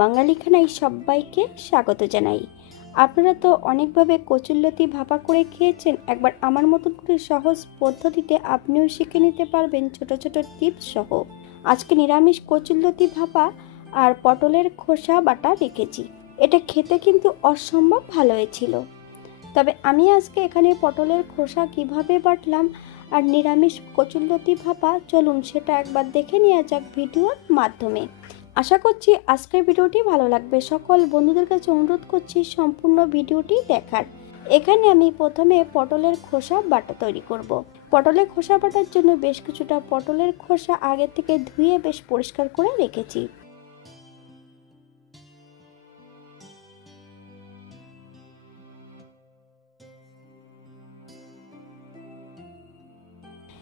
বাঙালি খানায় সবাইকে স্বাগত জানাই। আপনারা তো অনেকভাবে কচুরলতি ভাপা করে খেয়েছেন। একবার আমার মতন করে সহজ পদ্ধতিতে আপনিও শিখে নিতে পারবেন ছোট ছোট টিপস সহ। আজকে নিরামিষ কচুরলতি ভাপা আর পটলের খোসা বাটা রেখেছি। এটা খেতে কিন্তু অসম্ভব ভালো হয়েছিল। তবে আমি আজকে এখানে পটলের খোসা কিভাবে বাটলাম আর নিরামিষ কচুরলতি ভাপা, চলুন সেটা একবার দেখে নেওয়া যাক ভিডিওর মাধ্যমে। আশা করছি আজকের ভিডিওটি ভালো লাগবে। সকল বন্ধুদের কাছে অনুরোধ করছি সম্পূর্ণ ভিডিওটি দেখার। এখানে আমি প্রথমে পটলের খোসা বাটা তৈরি করব। পটলের খোসা বাটার জন্য বেশ কিছুটা পটলের খোসা আগে থেকে ধুয়ে বেশ পরিষ্কার করে রেখেছি।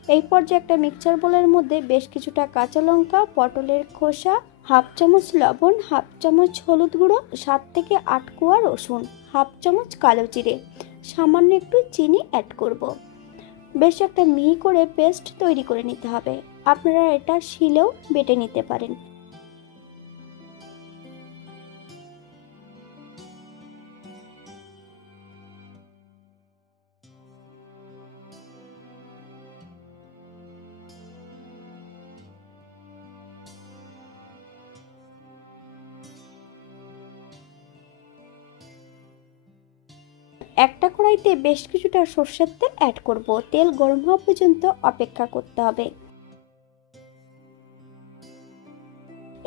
এই পর্যায়ে একটা মিক্সচার বোলের মধ্যে বেশ কিছুটা কাঁচা লঙ্কা, পটলের খোসা, হাফ চামচ লবণ, হাফ চামচ হলুদ গুঁড়ো, 7 থেকে 8 কোয়া রসুন, হাফ চামচ কালো জিরে, সামান্য একটু চিনি অ্যাড করব। বেশ একটা মিহি করে পেস্ট তৈরি করে নিতে হবে। আপনারা এটা শিলেও বেটে নিতে পারেন। একটা কড়াইতে বেশ কিছুটা সরষের তেল অ্যাড করব। তেল গরম হওয়া পর্যন্ত অপেক্ষা করতে হবে।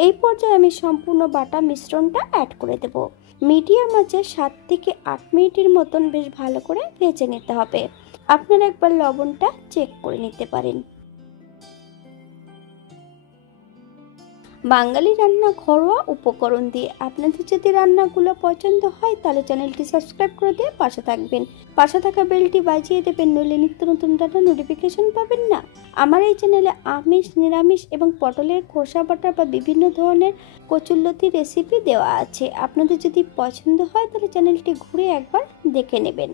এই পর্যায়ে আমি সম্পূর্ণ বাটা মিশ্রণটা অ্যাড করে দেব। মিডিয়াম আঁচে 7 থেকে 8 মিনিটের মতন বেশ ভালো করে ভেজে নিতে হবে। আপনারা একবার লবণটা চেক করে নিতে পারেন। বাঙালি রান্না ঘরোয়া উপকরণ দিয়ে আপনাদের যদি রান্নাগুলো পছন্দ হয় তাহলে চ্যানেলটি সাবস্ক্রাইব করে দিয়ে পাশে থাকবেন। পাশে থাকা বেলটি বাজিয়ে দেবেন, নইলে নিত্য নতুন ডাটা নোটিফিকেশন পাবেন না। আমার এই চ্যানেলে আমিষ, নিরামিষ এবং পটলের খোসা বাটা বা বিভিন্ন ধরনের কচুরলতি রেসিপি দেওয়া আছে। আপনাদের যদি পছন্দ হয় তাহলে চ্যানেলটি ঘুরে একবার দেখে নেবেন।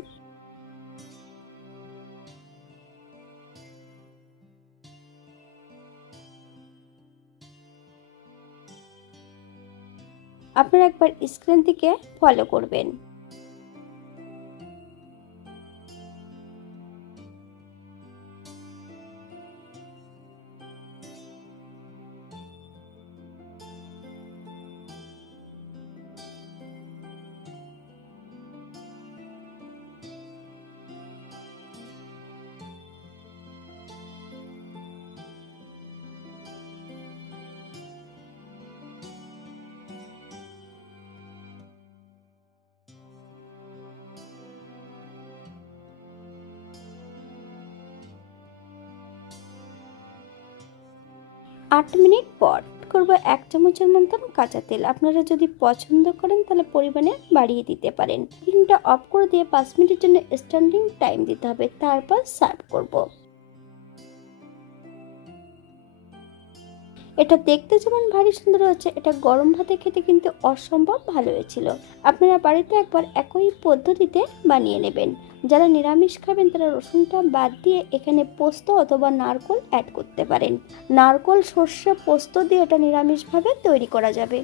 আপনারা একবার স্ক্রিন থেকে ফলো করবেন। আট মিনিট পর করব 1 চামচের মতন কাঁচা তেল। আপনারা যদি পছন্দ করেন তাহলে পরিমাণে বাড়িয়ে দিতে পারেন। ফ্লেমটা অফ করে দিয়ে 5 মিনিটের জন্য স্ট্যান্ডিং টাইম দিতে হবে, তারপর সার্ভ করব। এটা দেখতে যেমন ভারী সুন্দর হচ্ছে, এটা গরম ভাতে খেতে কিন্তু অসম্ভব ভালো হয়েছিল। আপনারা বাড়িতে একবার একই পদ্ধতিতে বানিয়ে নেবেন। যারা নিরামিষ খাবেন তারা রসুনটা বাদ দিয়ে এখানে পোস্ত অথবা নারকোল অ্যাড করতে পারেন। নারকোল, সর্ষে, পোস্ত দিয়ে এটা নিরামিষভাবে তৈরি করা যাবে।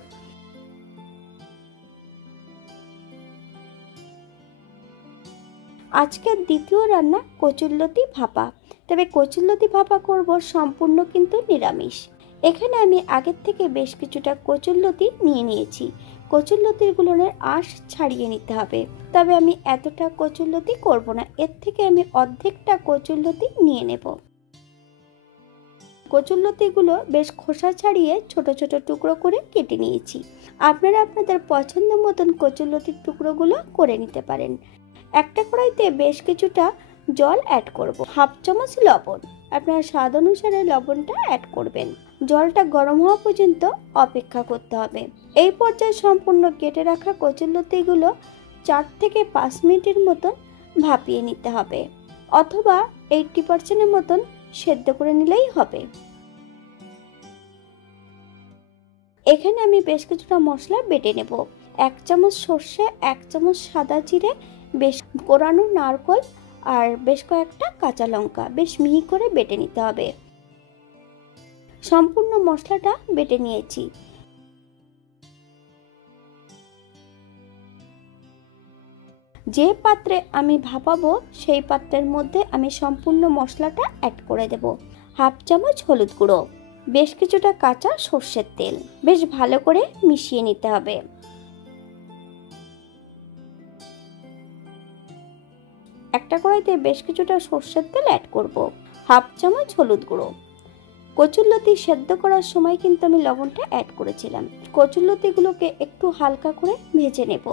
আজকের দ্বিতীয় রান্না কচুরলতি ভাপা। তবে কচুরলতি ভাপা করব সম্পূর্ণ কিন্তু নিরামিষ। এখানে আমি আগের থেকে বেশ কিছুটা কচুরলতি নিয়ে নিয়েছি। কচুরলতিগুলোর আঁশ ছাড়িয়ে নিতে হবে। তবে আমি এতটা কচুরলতি করব না, এর থেকে আমি অর্ধেকটা কচুরলতি নিয়ে নেব। কচুরলতিগুলো বেশ খোসা ছাড়িয়ে ছোট ছোট টুকরো করে কেটে নিয়েছি। আপনারা আপনাদের পছন্দ মতন কচুরলতির টুকরোগুলো করে নিতে পারেন। একটা কড়াইতে বেশ কিছুটা জল অ্যাড করব, হাফ চামচ লবণ। আপনারা স্বাদ অনুসারে লবণটা অ্যাড করবেন। জলটা গরম হওয়া পর্যন্ত অপেক্ষা করতে হবে। এই পর্যায়ে সম্পূর্ণ কেটে রাখা কচুরলতিগুলো 4 থেকে 5 মিনিটের মতন ভাপিয়ে নিতে হবে, অথবা 80% মতন সেদ্ধ করে নিলেই হবে। এখানে আমি বেশ কিছুটা মশলা বেটে নেব। 1 চামচ সর্ষে, 1 চামচ সাদা জিরে, বেশ কোরানো নারকোল আর বেশ কয়েকটা কাঁচা লঙ্কা বেশ মিহি করে বেটে নিতে হবে। সম্পূর্ণ মশলাটা বেটে নিয়েছি। যে পাত্রে আমি ভাপাবো সেই পাত্রের মধ্যে আমি সম্পূর্ণ মশলাটা অ্যাড করে দেব। হাফ চামচ হলুদ গুঁড়ো, বেশ কিছুটা কাঁচা সর্ষের তেল, বেশ ভালো করে মিশিয়ে নিতে হবে। একটা কড়াইতে বেশ কিছুটা সর্ষের তেল অ্যাড করব, হাফ চামচ হলুদ গুঁড়ো। কচুরলতি সেদ্ধ করার সময় কিন্তু আমি লবণটা অ্যাড করেছিলাম। কচুরলতিগুলোকে একটু হালকা করে ভেজে নেব।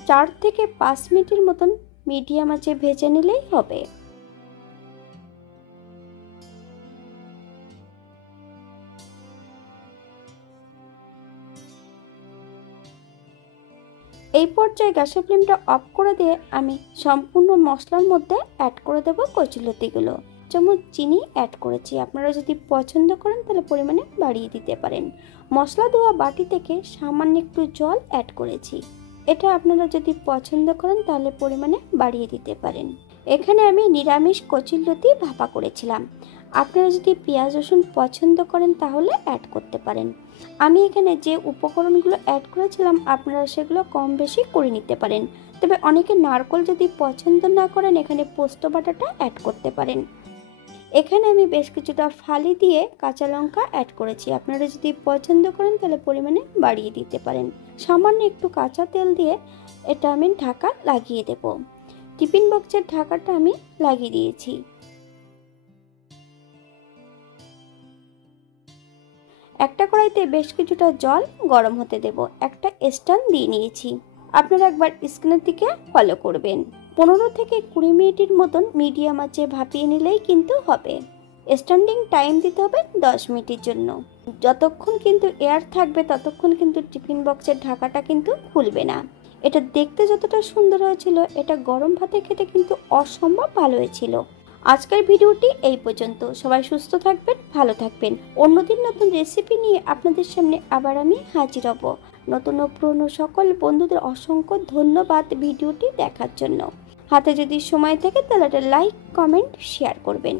4 থেকে 5 মিনিটের মতন মিডিয়াম আঁচে ভেজে নিলেই হবে। এই পর্যায়ে গ্যাসের ফ্লেমটা অফ করে দিয়ে আমি সম্পূর্ণ মশলার মধ্যে অ্যাড করে দেবো কচুরলতিগুলো। চামচ চিনি অ্যাড করেছি, আপনারা যদি পছন্দ করেন তাহলে পরিমাণে বাড়িয়ে দিতে পারেন। মশলা ধোয়া বাটি থেকে সামান্য একটু জল অ্যাড করেছি, এটা আপনারা যদি পছন্দ করেন তাহলে পরিমাণে বাড়িয়ে দিতে পারেন। এখানে আমি নিরামিষ কচুরলতি ভাপা করেছিলাম, আপনারা যদি পেঁয়াজ রসুন পছন্দ করেন তাহলে অ্যাড করতে পারেন। আমি এখানে যে উপকরণগুলো অ্যাড করেছিলাম আপনারা সেগুলো কম বেশি করে নিতে পারেন, তবে অনেকে নারকেল যদি পছন্দ না করেন এখানে পোস্ত বাটাটা অ্যাড করতে পারেন। এখানে আমি বেশ কিছুটা ফালি দিয়ে কাঁচা লঙ্কা অ্যাড করেছি, আপনারা যদি পছন্দ করেন তাহলে পরিমাণে বাড়িয়ে দিতে পারেন। সামান্য একটু কাঁচা তেল দিয়ে এটা আমি ঢাকা লাগিয়ে দেব। টিফিন বক্সের ঢাকাটা আমি লাগিয়ে দিয়েছি। একটা কড়াইতে বেশ কিছুটা জল গরম হতে দেব, একটা স্ট্যান্ড দিয়ে নিয়েছি। আপনারা একবার স্ক্রিনের দিকে ফলো করবেন। 15 থেকে 20 মিনিটের মতন মিডিয়াম আঁচে ভাপিয়ে নিলেই কিন্তু হবে। স্ট্যান্ডিং টাইম দিতে হবে 10 মিনিটের জন্য। যতক্ষণ কিন্তু এয়ার থাকবে ততক্ষণ কিন্তু টিফিন বক্সের ঢাকাটা কিন্তু খুলবে না। এটা দেখতে যতটা সুন্দর হয়েছিল, এটা গরম ভাতে খেতে কিন্তু অসম্ভব ভালো হয়েছিল। আজকের ভিডিওটি এই পর্যন্ত। সবাই সুস্থ থাকবেন, ভালো থাকবেন। অন্যদিন নতুন রেসিপি নিয়ে আপনাদের সামনে আবার আমি হাজির হব। নতুন ও পুরনো সকল বন্ধুদের অসংখ্য ধন্যবাদ ভিডিওটি দেখার জন্য। হাতে যদি সময় থাকে তাহলে একটা লাইক, কমেন্ট, শেয়ার করবেন।